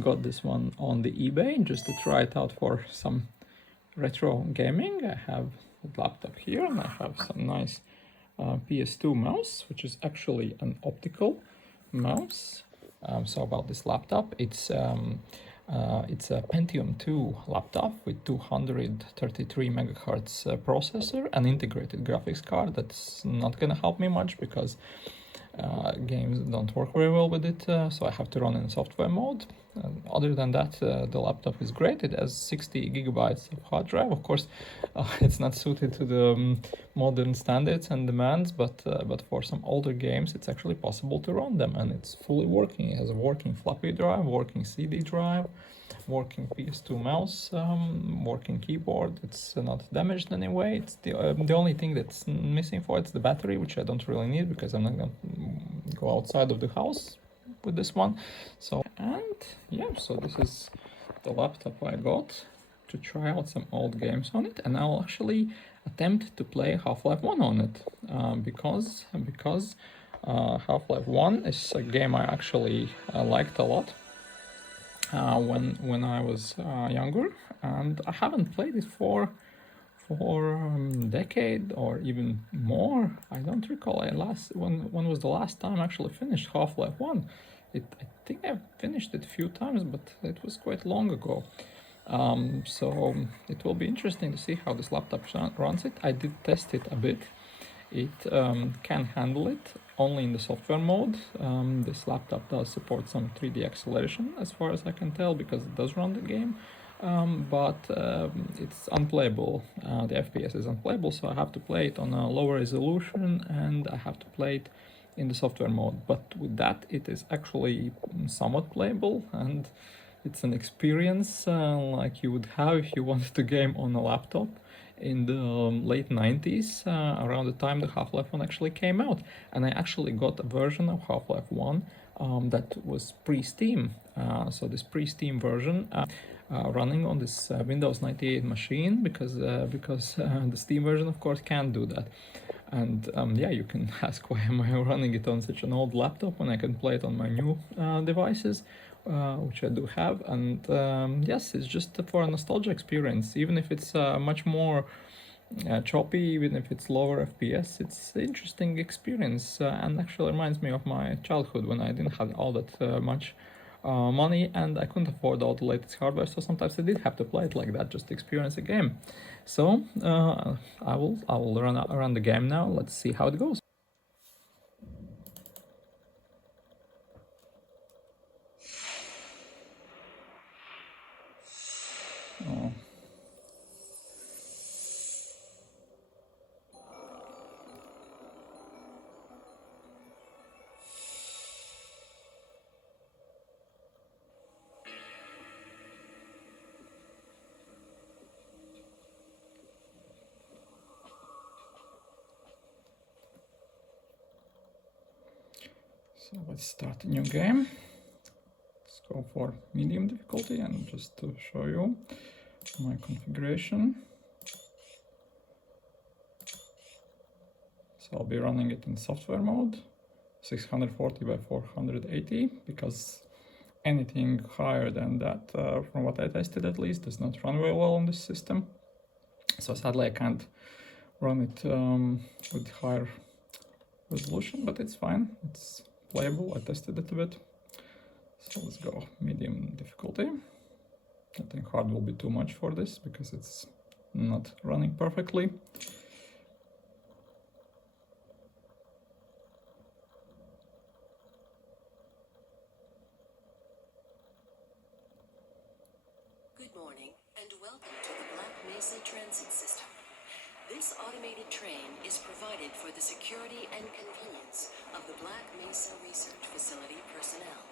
got this one on the eBay just to try it out for some retro gaming. I have a laptop here and I have some nice PS2 mouse, which is actually an optical mouse. So about this laptop, it's a Pentium 2 laptop with 233 megahertz processor and integrated graphics card. That's not gonna help me much because games don't work very well with it, so I have to run in software mode. Other than that, the laptop is great. It has 60 gigabytes of hard drive. Of course, it's not suited to the modern standards and demands, but for some older games, it's actually possible to run them, and it's fully working. It has a working floppy drive, working CD drive, working PS2 mouse, working keyboard. It's not damaged anyway. It's the only thing that's missing for it's the battery, which I don't really need because I'm not gonna go outside of the house with this one. So, and yeah, so this is the laptop I got to try out some old games on it, and I'll actually attempt to play Half-Life 1 on it, because Half-Life 1 is a game I actually liked a lot when I was younger, and I haven't played it for a decade or even more. I don't recall when was the last time I actually finished Half-Life 1. I think I've finished it a few times, but it was quite long ago. So it will be interesting to see how this laptop runs it. I did test it a bit. It can handle it only in the software mode. This laptop does support some 3D acceleration as far as I can tell, because it does run the game, but it's unplayable. The FPS is unplayable, so I have to play it on a lower resolution and I have to play it in the software mode. But with that, it is actually somewhat playable, and it's an experience like you would have if you wanted to game on a laptop in the late 90s, around the time the Half-Life 1 actually came out. And I actually got a version of Half-Life 1 that was pre-Steam. So this pre-Steam version running on this Windows 98 machine, because the Steam version of course can't do that. And yeah, you can ask why am I running it on such an old laptop when I can play it on my new devices, which I do have. And yes, it's just for a nostalgia experience. Even if it's much more choppy, even if it's lower FPS, it's an interesting experience, and actually reminds me of my childhood when I didn't have all that much money and I couldn't afford all the latest hardware, so sometimes I did have to play it like that just to experience a game. So I will run the game now. Let's see how it goes. Oh. So let's start a new game. Let's go for medium difficulty, and just to show you my configuration. So I'll be running it in software mode, 640 by 480, because anything higher than that, from what I tested at least, does not run very well on this system. So sadly I can't run it with higher resolution, but it's fine, it's playable. I tested it a bit. So let's go medium difficulty. I think hard will be too much for this because it's not running perfectly. Good morning and welcome to the Black Mesa Transit System. This automated train is provided for the security and convenience of the Black Mesa Research Facility personnel.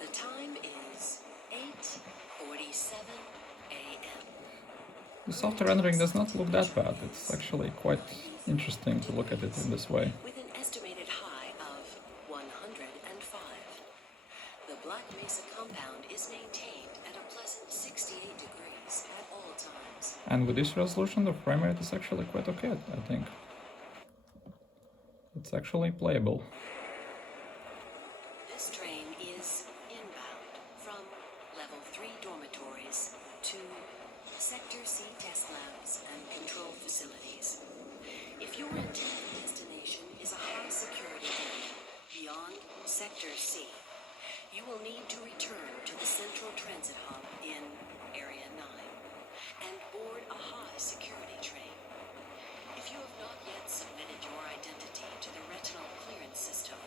The time is 8:47 a.m. The software rendering does not look that bad. It's actually quite interesting to look at it in this way. With an estimated high of 105. The Black Mesa compound is maintained at a pleasant 68 degrees at all times. And with this resolution, the frame rate is actually quite okay, I think. It's actually playable. This train train is inbound from Level 3 dormitories to Sector C test labs and control facilities. If your intended destination is a high-security area beyond Sector C, you will need to return to the Central Transit Hub in Area 9 and board a high-security train. If you have not yet submitted your identity to the retinal clearance system,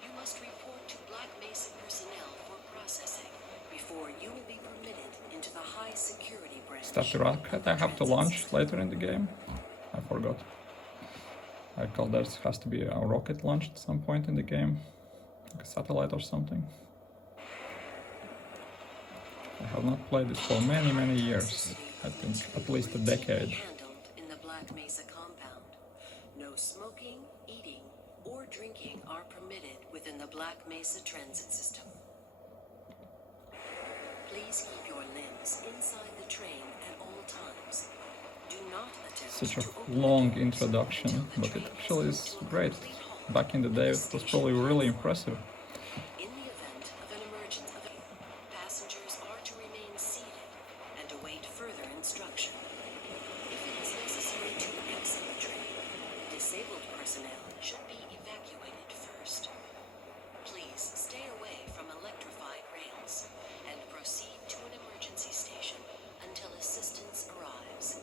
you must report to Black Mesa personnel for processing before you will be permitted into the high-security branch. Is that the rocket I have to launch later in the game? I forgot. I thought there has to be a rocket launched at some point in the game, like a satellite or something. I have not played this for many years. I think at least a decade. Handled in the Black Mesa compound. No smoking, eating, or drinking are permitted within the Black Mesa transit system. Please keep your limbs inside the train at all times. Do not attempt Such a to open long the doors introduction, until the but it train has actually come is to a great. complete halt. Back in the day it was probably really impressive. In the event of an emergency, passengers are to remain seated and await further instruction. If it is necessary to exit the train, disabled personnel should be evacuated first. Please stay away from electrified rails and proceed to an emergency station until assistance arrives.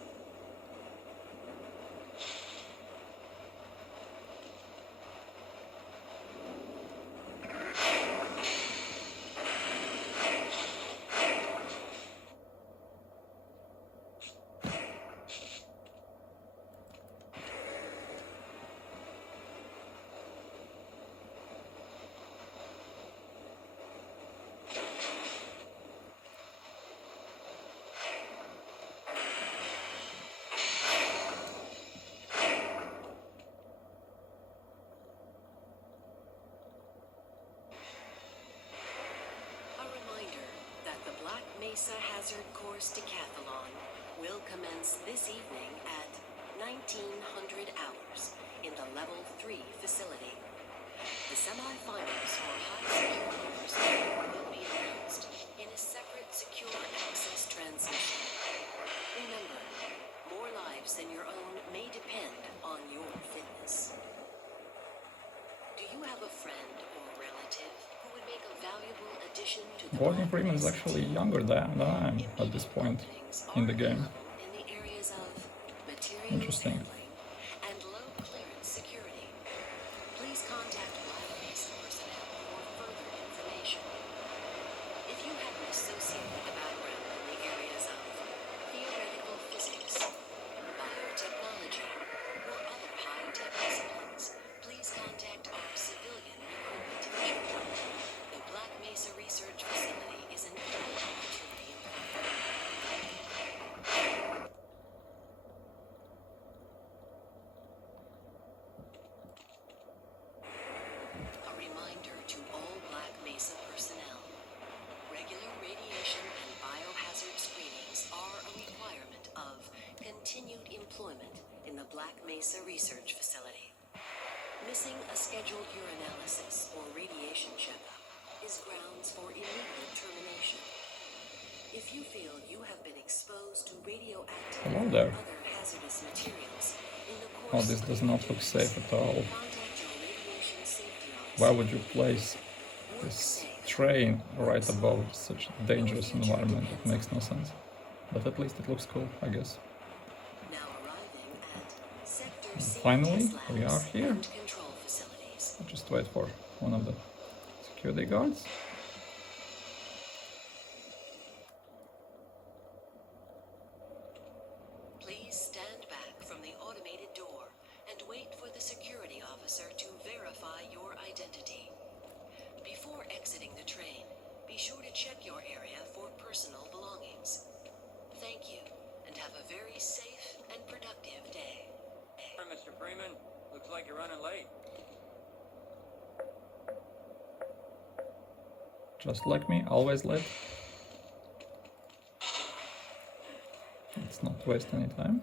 A reminder that the Black Mesa Hazard Course Decathlon will commence this evening at 1900 hours in the Level 3 facility. The semifinals for high-security personnel will be announced in a separate secure access transmission. Remember, more lives than your own may depend on your fitness. Do you have a friend or relative who would make a valuable addition to the Gordon Black Freeman is Mesa actually team? younger than I am at this point in the game. In the areas of materials Interesting. handling and low clearance security. Please contact Black Mesa personnel for further information. If you have an associate with a background in the areas of theoretical physics, biotechnology, or other high-tech disciplines, please contact our civilian recruitment division. The Black Mesa Research Facility is an equal opportunity employer. A reminder to all Black Mesa personnel. Regular radiation and biohazard screenings are a requirement of continued employment in the Black Mesa Research Facility. Missing a scheduled urinalysis or radiation checkup is grounds for illegal termination. If you feel you have been exposed to radioactive Hello or there. other hazardous materials in the Oh, course this of does your not look duties, safe at all. contact your radiation safety officer. Why would you place Work this safe. train right above such a dangerous environment? It makes no sense. But at least it looks cool, I guess. Now arriving at Sector C Finally, test we labs are here. and control facilities. I'll just wait for one of the security guards. Please stand back from the automated door and wait for the security officer to verify your identity. Before exiting the train, be sure to check your area for personal belongings. Thank you, and have a very safe and productive day. Mr. Freeman, looks like you're running late. Just like me, always late. Let's not waste any time.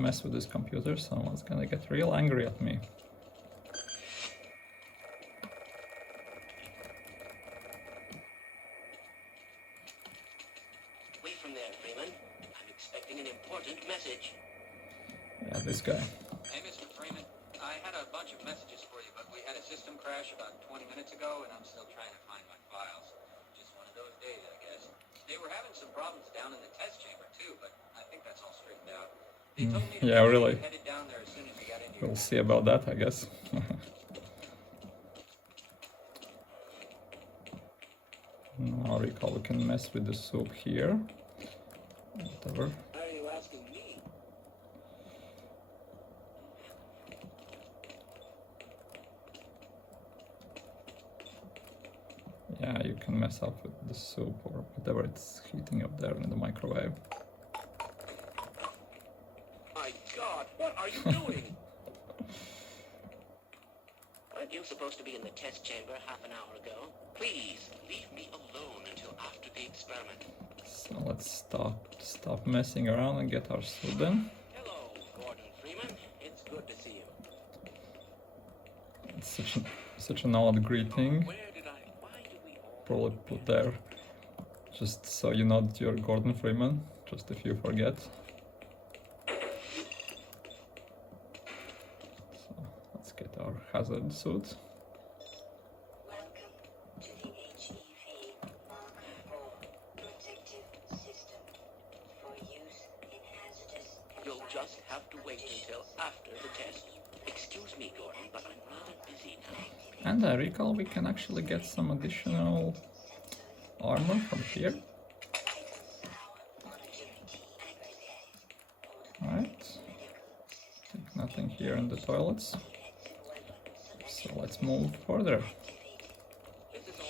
mess with this computer, someone's gonna get real angry at me. Wait from there, Freeman. I'm expecting an important message. Yeah, this guy. Hey, Mr. Freeman. I had a bunch of messages for you, but we had a system crash about 20 minutes ago, and I'm still trying to find my files. Just one of those days, I guess. They were having some problems down in the test chamber, too, but I think that's all straightened out. They told me to Yeah, make sure really. you headed down there as soon as you got into We'll your... see about that, I guess. Now recall we can mess with the soup here. Whatever. Why are you asking me? Yeah, you can mess up with the soup or whatever it's heating up there in the microwave. My God, what are you doing? Weren't you supposed to be in the test chamber half an hour ago? Please, leave me alone until after the experiment. So let's stop messing around and get our soup in. Hello, Gordon Freeman. It's good to see you. It's such an odd greeting. Why do we all... Probably put there just so you know that you're Gordon Freeman, just if you forget. So let's get our hazard suit. Welcome to the HEV Mark IV protective system for use in hazardous You'll just have to wait until after the test. Excuse me, Gordon, but I'm rather busy now. And I recall we can actually get some additional armor from here. Alright. Nothing here in the toilets. So let's move further. This is all.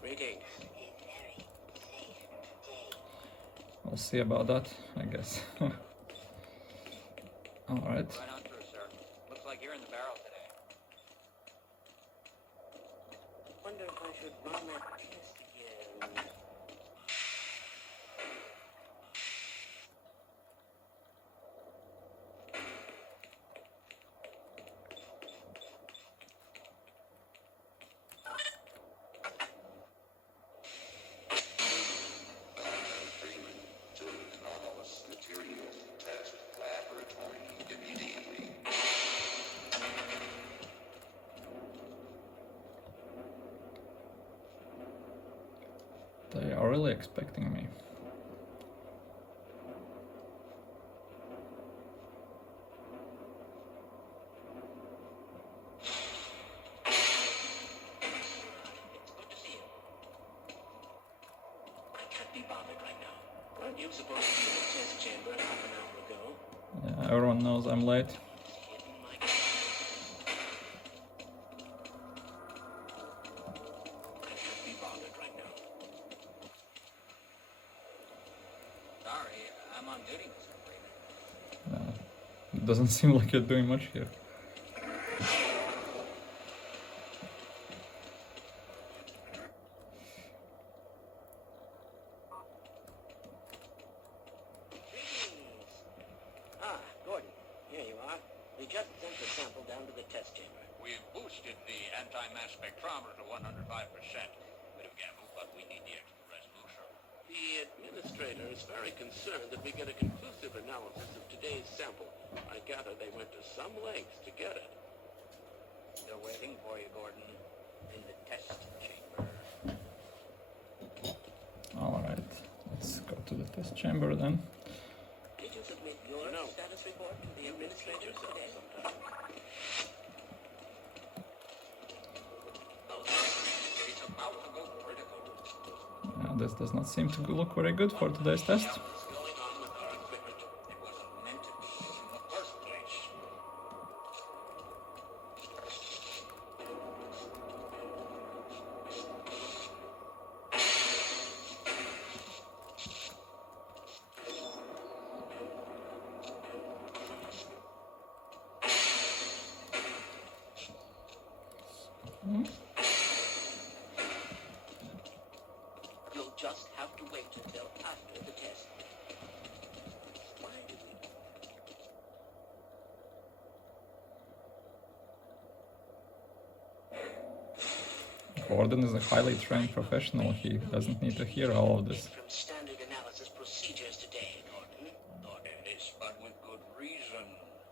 Greetings. We'll see about that, I guess. Alright. Right on through, sir. Looks like you're in the barrel today. Wonder if I should run that test again. They are really expecting me. Good to see you. I can't be bothered right now. Weren't you supposed to be in the test chamber half an hour ago? Yeah, everyone knows I'm late. Hidden my... I can't be bothered right now. Sorry, I'm on duty, Mr. Freeman. It doesn't seem like you're doing much here. Greetings. Ah, Gordon, here you are. We just sent the sample down to the test chamber. We've boosted the anti-mass spectrometer to 105%. Bit of gamble, but we need the extra resolution. The administrator is very concerned that we get a conclusive analysis of today's sample. I gather they went to some lengths to get it. Still waiting for you, Gordon, in the test chamber. Alright, let's go to the test chamber then. Did you submit your status report to the administrator today? It's about to go critical. Yeah, this does not seem to look very good for today's test. What's going on with our equipment? It wasn't meant to be in the first place. You'll Gordon is a highly trained professional. He doesn't need to hear all of this. From standard analysis procedures today, Gordon. Yes, but with good reason.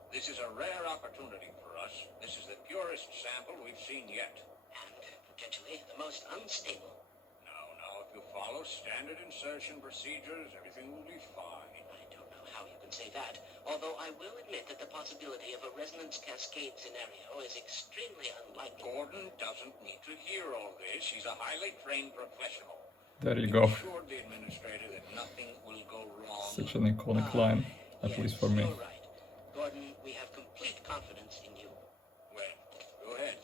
This is a rare opportunity for us. This is the purest sample we've seen yet. And potentially the most unstable. Now, if you follow standard insertion procedures, everything will be fine. I don't know how you can say that, although I will admit that the possibility of a resonance cascade scenario is extremely unlikely. Gordon doesn't need to hear all this. He's a highly trained professional. There you go. Assured the administrator that nothing will go wrong. Such an iconic line, at least for me. You're right. Gordon, we have complete confidence in you. Well, go ahead.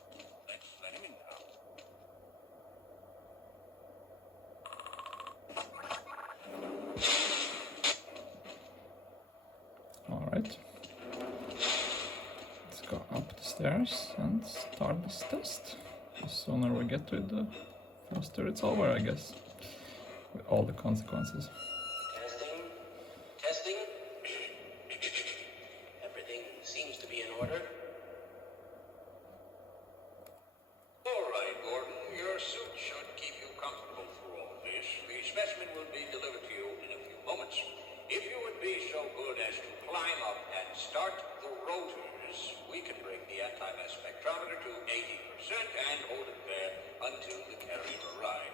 Let's let him in now. Alright. Let's go up the stairs and start this test. The sooner we get to it, the faster it's over, I guess. With all the consequences. Testing. Everything seems to be in order. All right, Gordon. Your suit should keep you comfortable through all this. The specimen will be delivered to you in a few moments. If you would be so good as to climb up and start the rotors, we can bring the anti-mass spectrometer to 80% and hold it there until the carrier arrives.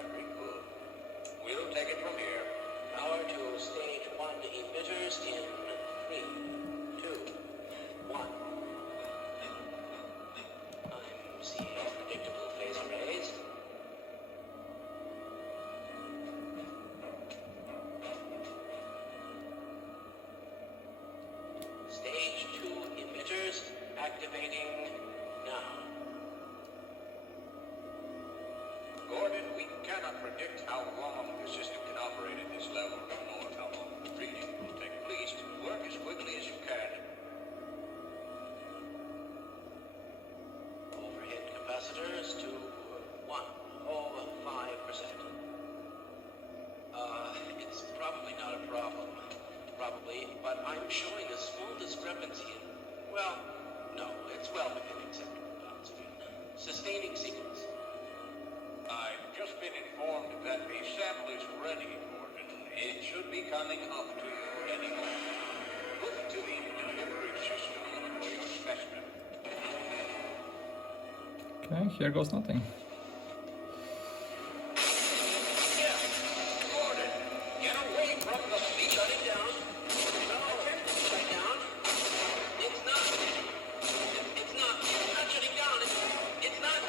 Very good. We'll take it from here. Power to stage 1 emitters in 3, 2, 1. I'm seeing predictable phase arrays. Stage 2 emitters activating now. Gordon, we cannot predict how long the system can operate at this level, nor how long the reading will take. Please work as quickly as you can. Overhead capacitors to 105%. It's probably not a problem. Probably, but I'm showing a small discrepancy in, well, no, it's well within acceptable bounds. Sustaining sequence. I've just been informed that the sample is ready, Gordon. It should be coming up to you any moment. Look to the delivery system for your specimen. Okay, here goes nothing. Gordon, get away from the lead. Shut it down. No, shut it down. It's not. It's not shutting down. It's not.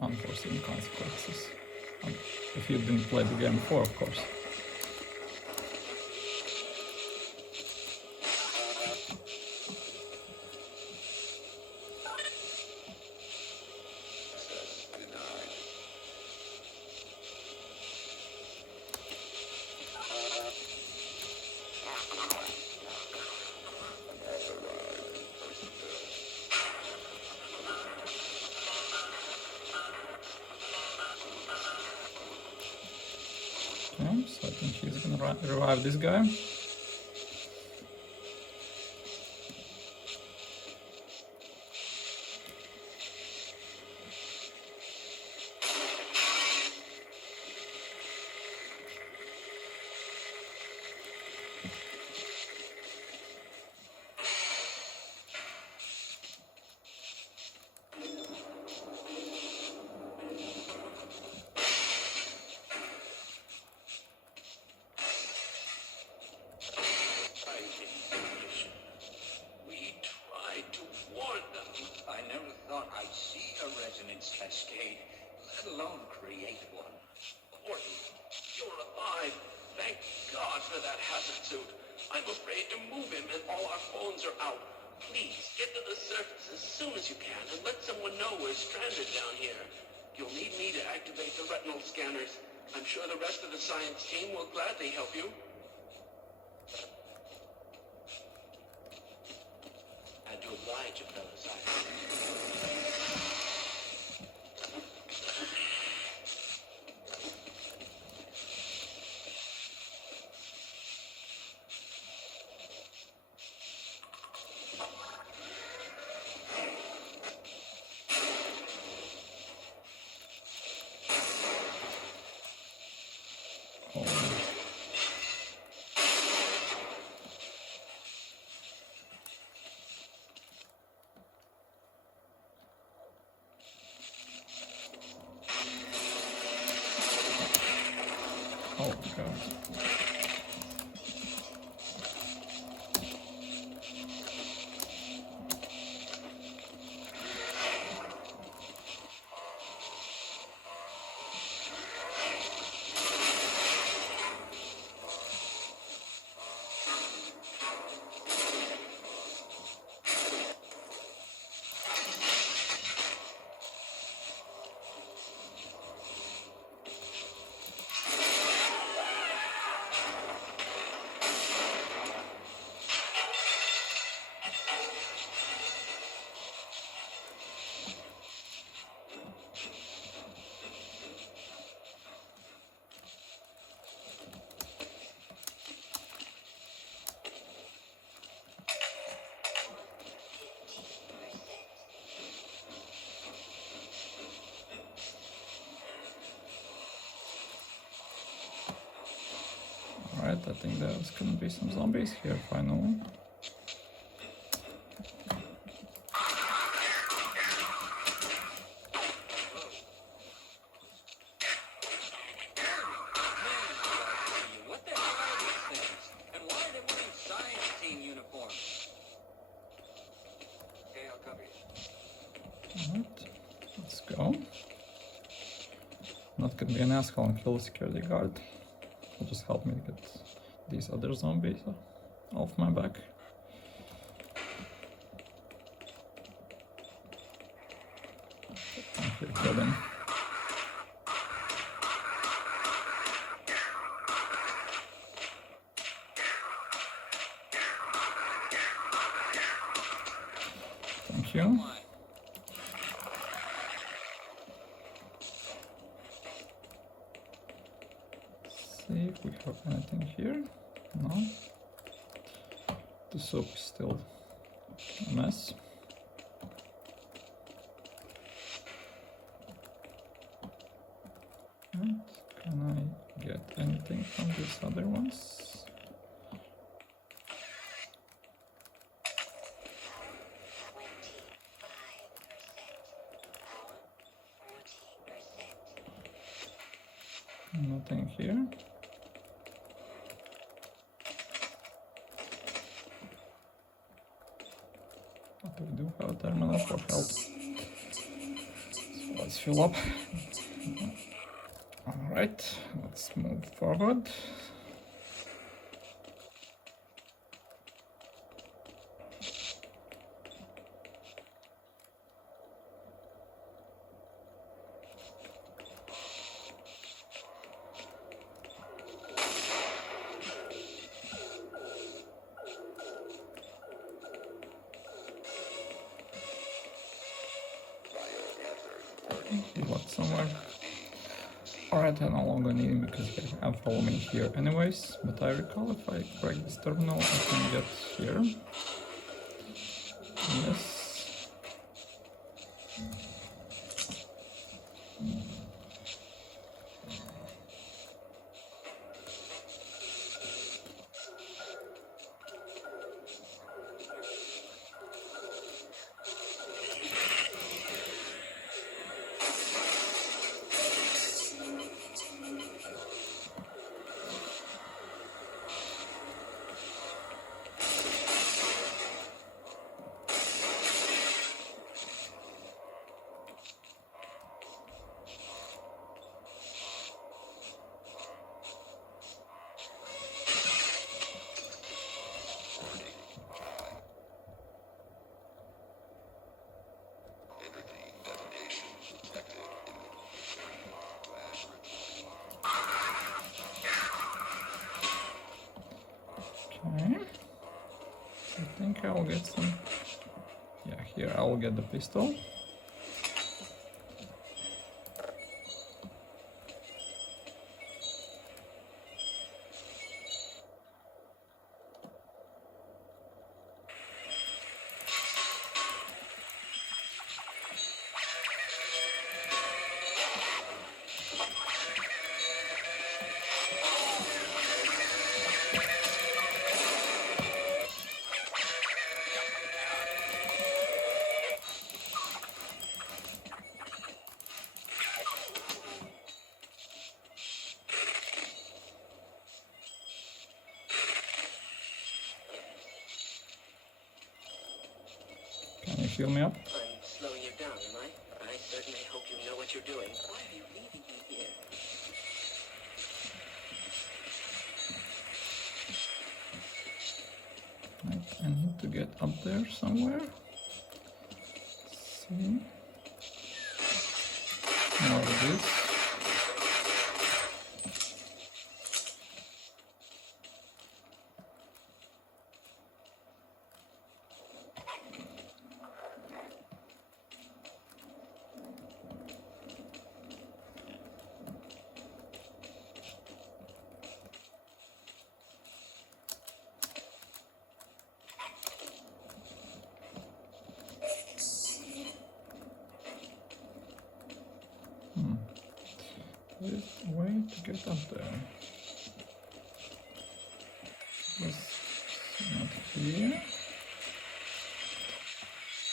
Unforeseen consequences. If you didn't play the game before, of course. Okay, so I think he's gonna revive this guy. to move him and all our phones are out. Please, get to the surface as soon as you can and let someone know we're stranded down here. You'll need me to activate the retinal scanners. I'm sure the rest of the science team will gladly help you. Had to oblige you, fellas. Oh god. Alright, I think there's gonna be some zombies here finally. What the hell are these things? And why are they wearing science team uniforms? Okay, I'll cover you. Alright, let's go. Not gonna be an asshole and kill the security guard. It'll just help me get these other zombies off my back. Okay, kill them. Thank you. See if we have anything here. No. The soup is still a mess. And can I get anything from these other ones? Nothing here. But we do have a terminal for help. So let's fill up. Alright, let's move forward. What somewhere. Alright, I no longer need him because they have followed me here anyways, but I recall if I break this terminal I can get here. Yes. think I'll get some. Yeah, here I'll get the pistol. Can you fill me up? I'm slowing you down, am I? I certainly hope you know what you're doing. Why are you leaving me here? Right, I need to get up there somewhere. Let's see. More of this. There's a way to get up there. Was not here.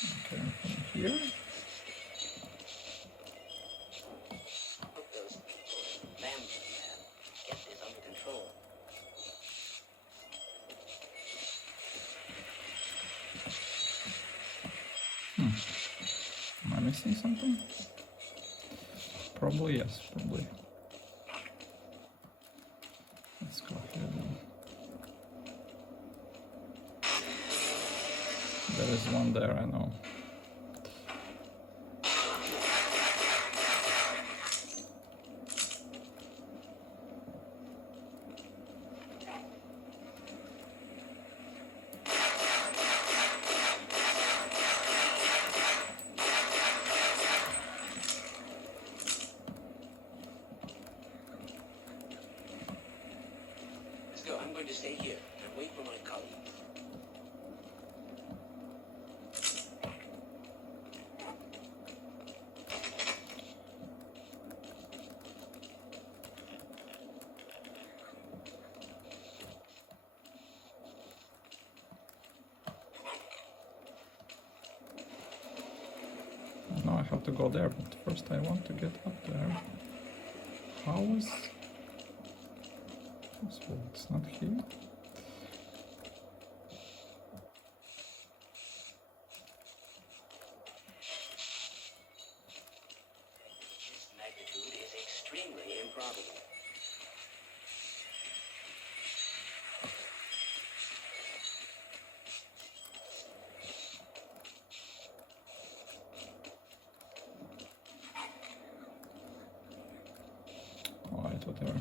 Okay, from here. Hope those lambs get this under control. Am I missing something? Probably yes, probably. Let's go here then. There is one there, I know. Let's go. I'm going to stay here and wait for my colleagues. Now I have to go there, but first I want to get up there. How is possible? It's not here. This magnitude is extremely improbable. Alright, whatever.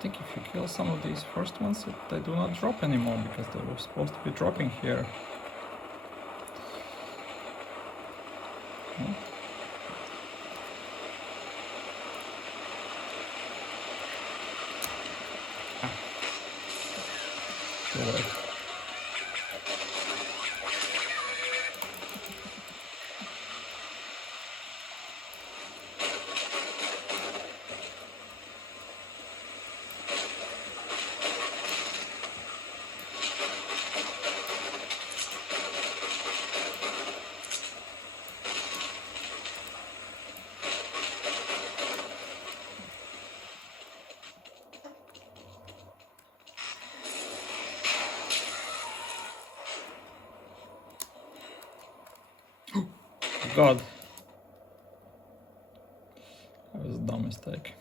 think if you kill some of these first ones, they do not drop anymore because they were supposed to be dropping here. Oh. Go away. God, that was a dumb mistake.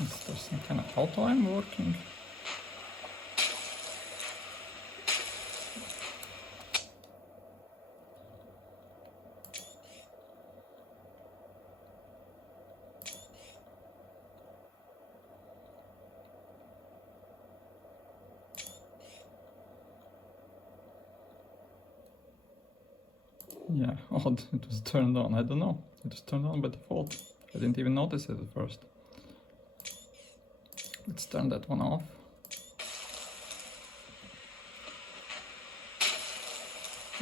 Is there some kind of auto I'm working? Yeah, odd. It was turned on. I don't know. It was turned on by default. I didn't even notice it at first. Let's turn that one off.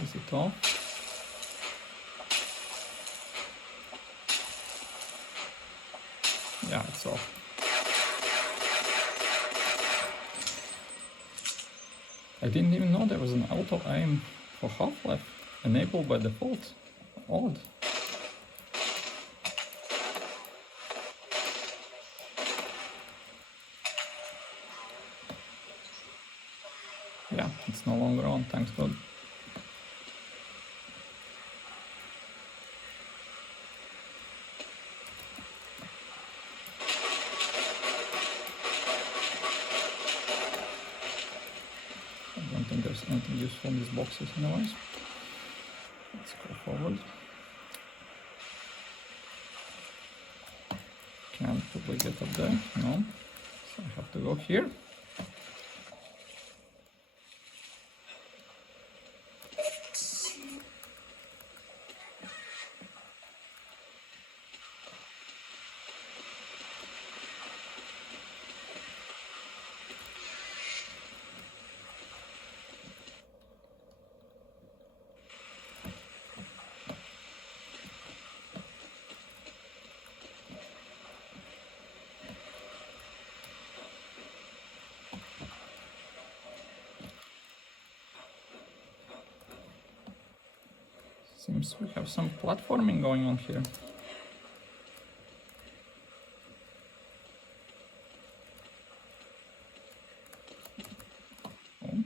Is it off? Yeah, it's off. I didn't even know there was an auto aim for Half-Life enabled by default. Odd. Yeah, it's no longer on, thanks God. I don't think there's anything useful in these boxes anyways. Let's go forward. Can't probably get up there, no. So I have to go here. Seems we have some platforming going on here. Oh.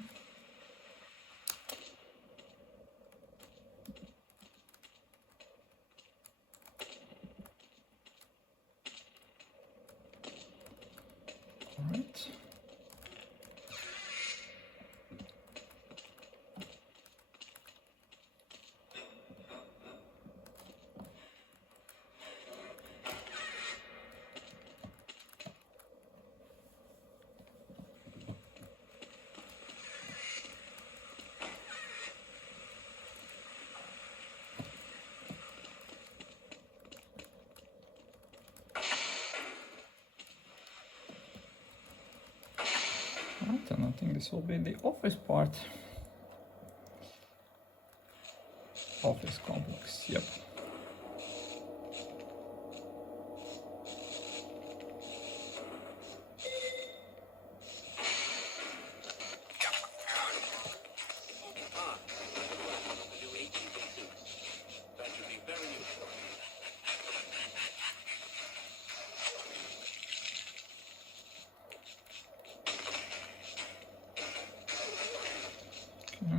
All right. Right, and I think this will be the office part. Office complex, yep.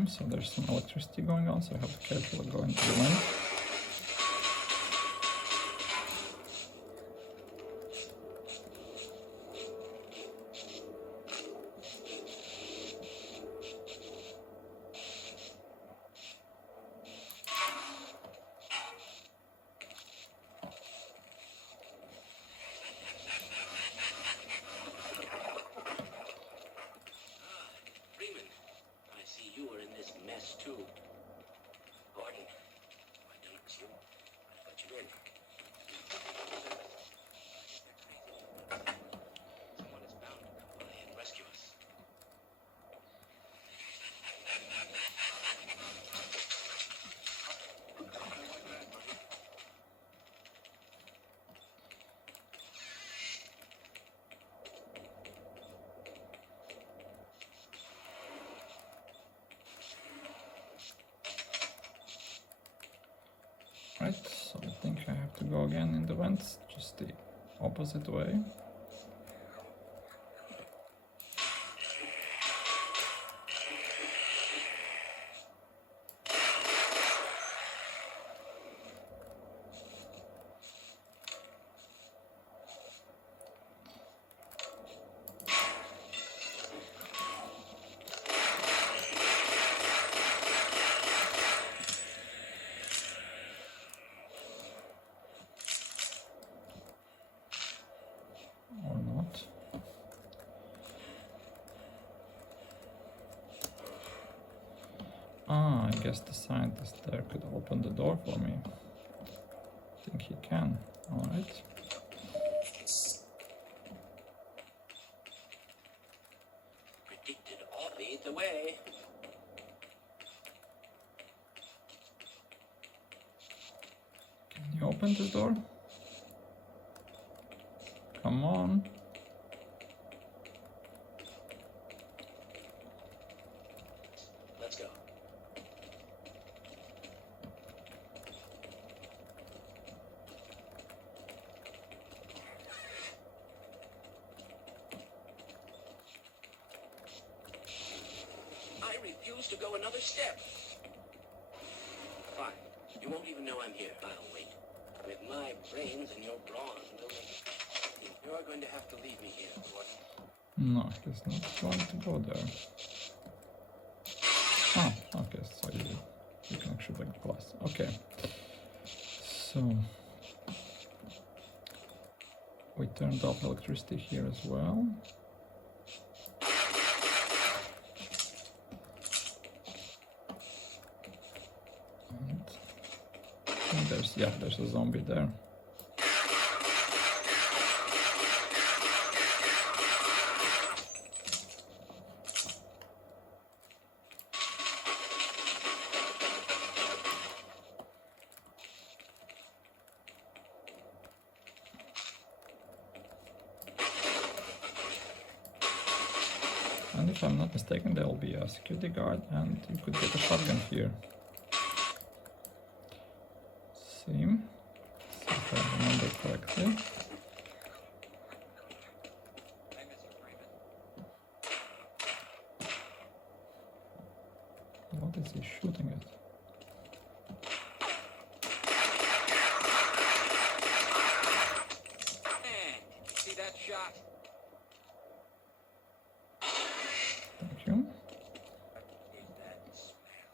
So there's some electricity going on, so I have to carefully go into the vent. Freeman, I see you were in this mess too. Gordon, I don't it's you. I got you in. Someone is bound to come by and rescue us. Right, so I think I have to go again in the vents, just the opposite way. Or not. Ah, I guess the scientist there could open the door for me. I think he can. Alright. Predicted all lead the way. Can you open this door? Come on. Let's go. I refuse to go another step. Fine. You won't even know I'm here. I'll wait. With my brains and your brawn, you're going to have to leave me here, Gordon. No, he's not going to go there. Ah, okay, so you can actually break the glass. Okay. So we turned off electricity here as well. And there's a zombie there. And if I'm not mistaken, there will be a security guard and you could get a shotgun here. See? So if I remember correctly. Hey, Mr. Freeman. What is he shooting at? Man, see that shot? Thank you. Is that smell?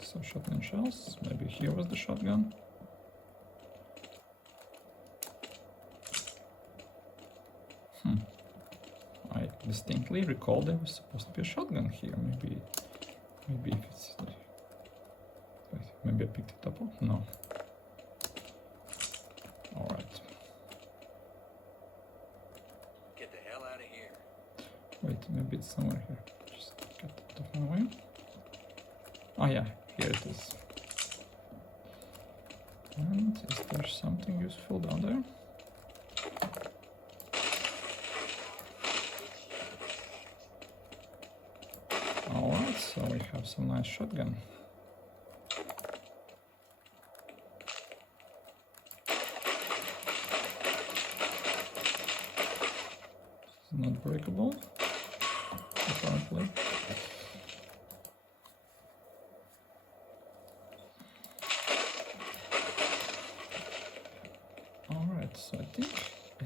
So shotgun shells. Maybe here was the shotgun. I distinctly recall there was supposed to be a shotgun here. Maybe if it's wait, maybe I picked it up. No. All right. Get the hell out of here. Wait, maybe it's somewhere here. Just get it out of my way. Oh yeah, here it is. And is there something useful down there? Alright, so we have have some nice shotgun. It's not breakable, apparently. Alright, so I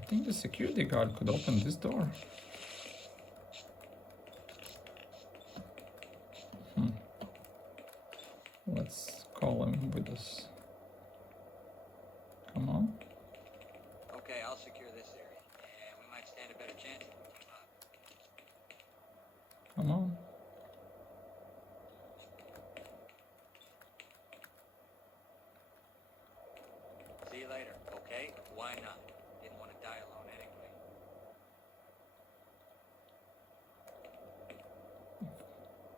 think the security guard could open this door. Let's call him with us. Come on. Okay, I'll secure this area, and we might stand a better chance of moving up. Come on. See you later, okay? Why not? Didn't want to die alone anyway.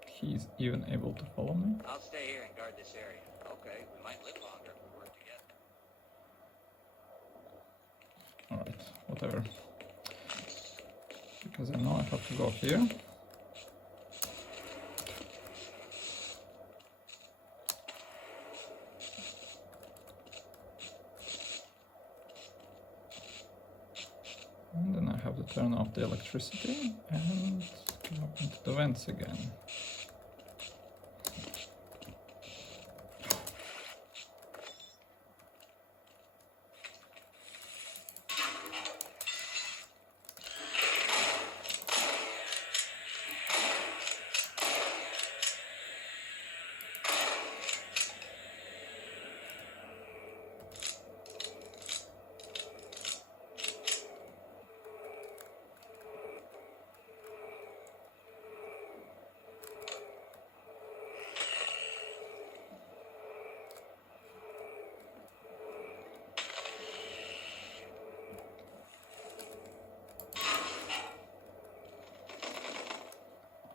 He's even able to follow me. I'll stay here and guard this area. Okay, we might live longer if we work together. Alright, whatever. Because I know I have to go here. And then I have to turn off the electricity and go up into the vents again.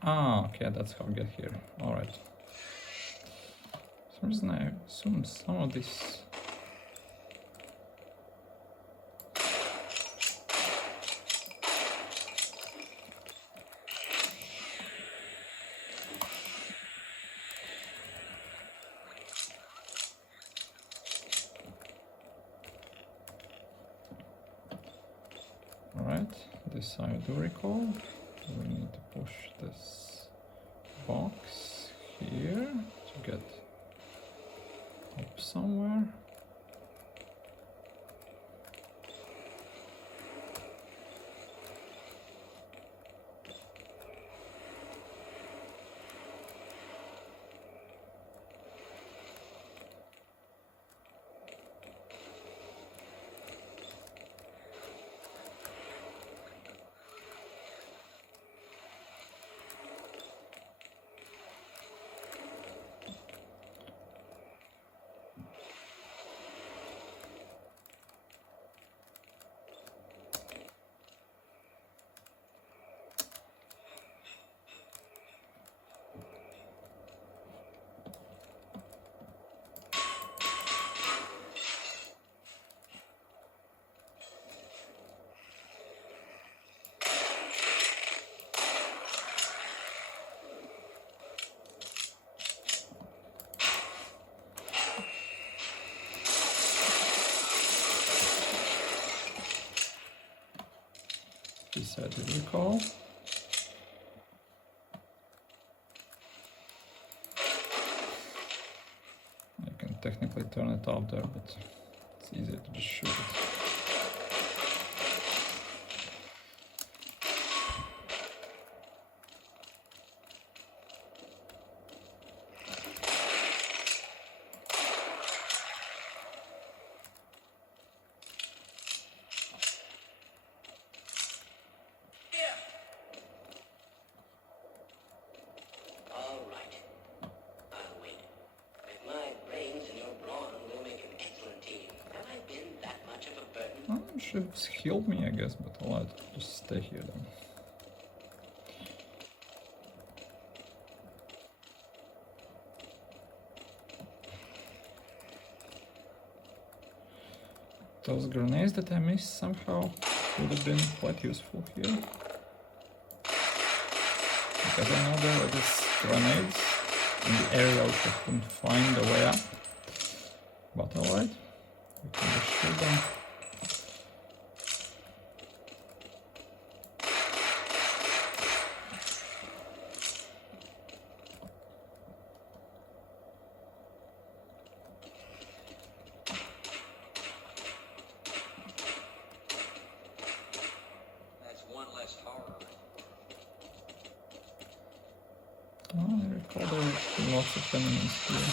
Ah, okay, that's how I get here. Alright. For some reason I assumed some of this. Alright, this I do recall. We need to push this box here to get up somewhere. This I did recall. I can technically turn it off there, but it's easier to just shoot it. All right. I'll wait. With my brains and your brawn, we'll make an excellent team. Have I been that much of a burden? Should have healed me, I guess, but alright, just stay here then. Those grenades that I missed somehow would have been quite useful here. Because I know there are these grenades in the area which I couldn't find a way up. But alright, we can just shoot them. That's one less horror. Oh, I recall there were lots of enemies here.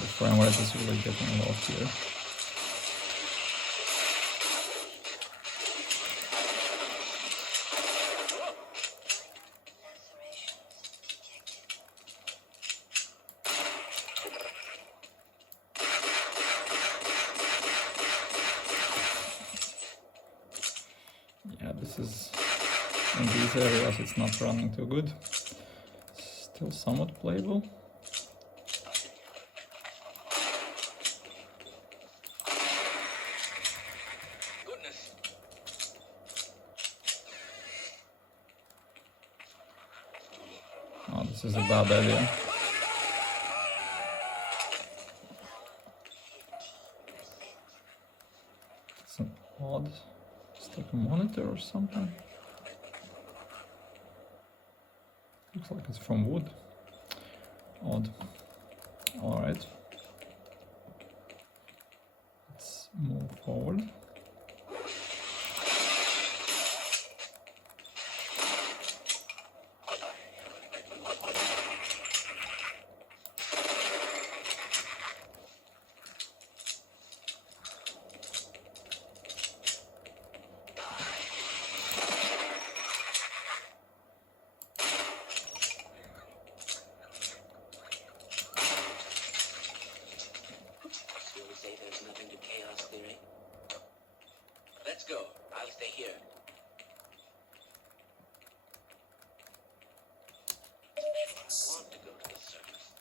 The frame rate is really getting low here. Yeah, this is, in these areas it's not running too good. Still somewhat playable. Goodness. Oh, this is a bad idea. It's an odd, it's like a monitor or something. Looks like it's from wood. Odd. Alright. Let's move forward. So we say there's nothing to chaos theory? Let's go. I'll stay here. I want to go to the surface.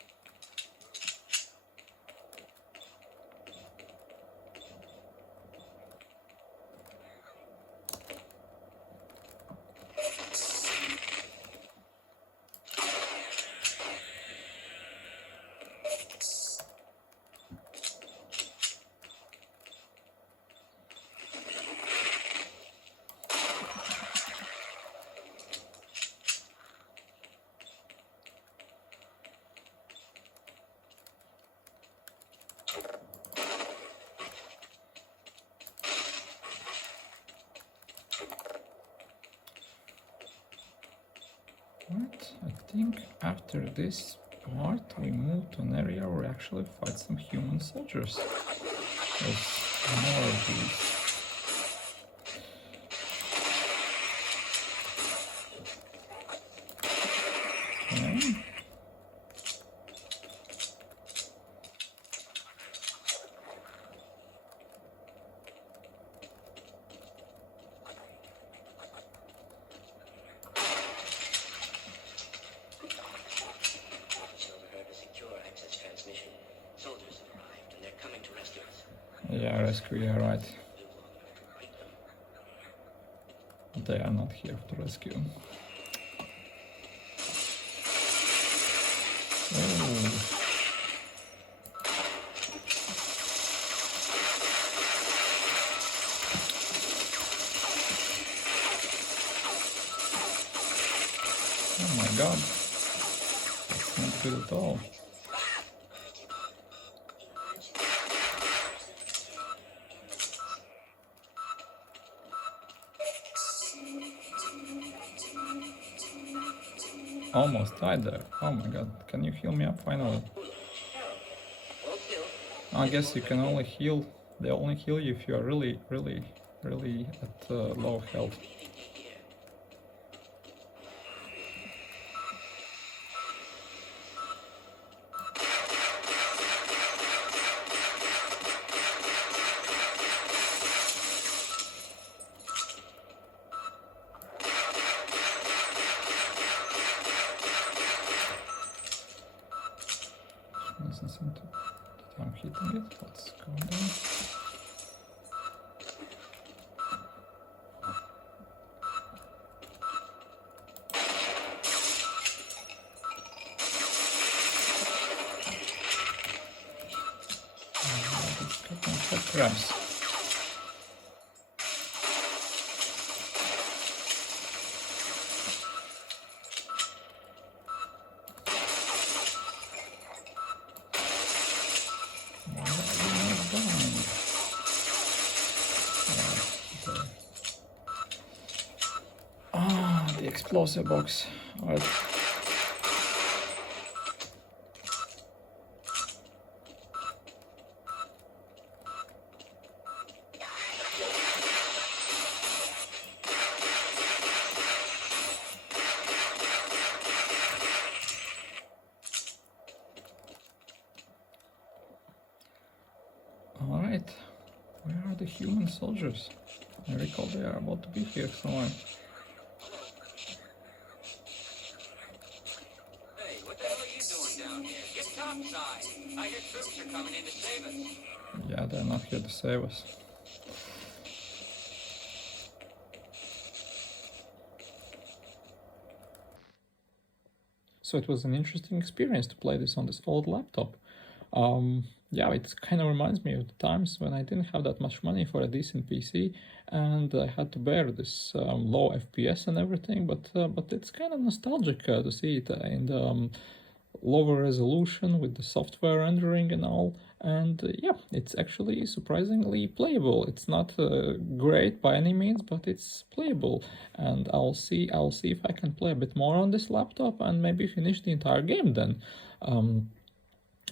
Right, I think after this part we move to an area where we actually fight some human soldiers. There's more of these. Okay. Just overheard a secure access transmission. Soldiers have arrived and they're coming to rescue us. Yeah, rescue, yeah, right. Live long enough to fight them. They are not here to rescue. Oh. Oh my god. That's not good at all. Almost died there. Oh my god. Can you heal me up finally? Well, still, I guess you can only heal. They only heal you if you are really at low health. here. Doesn't seem to crabs. The explosive box. Alright. Alright, where are the human soldiers? I recall they are about to be here somewhere. Hey, what the hell are you doing down here? Get topside. I hear troops are coming in to save us. Yeah, they're not here to save us. So it was an interesting experience to play this on this old laptop. Yeah, it kind of reminds me of the times when I didn't have that much money for a decent PC and I had to bear this low FPS and everything, but it's kind of nostalgic to see it in the lower resolution with the software rendering and all. And yeah, it's actually surprisingly playable. It's not great by any means, but it's playable. And I'll see if I can play a bit more on this laptop and maybe finish the entire game then.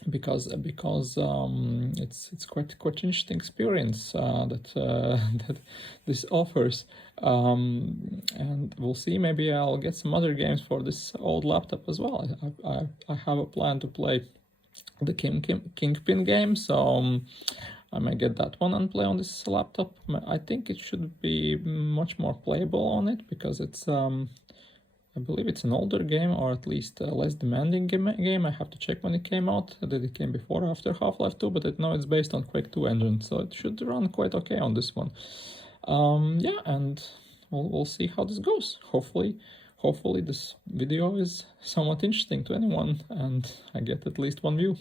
Because it's quite interesting experience that that this offers, and we'll see. Maybe I'll get some other games for this old laptop as well. I have a plan to play the Kingpin game, so I may get that one and play on this laptop. I think it should be much more playable on it because it's I believe it's an older game, or at least a less demanding game. I have to check when it came out, that it came before or after Half-Life 2, but I know it's based on Quake 2 engine, so it should run quite okay on this one. Yeah, and we'll see how this goes. Hopefully this video is somewhat interesting to anyone, and I get at least one view.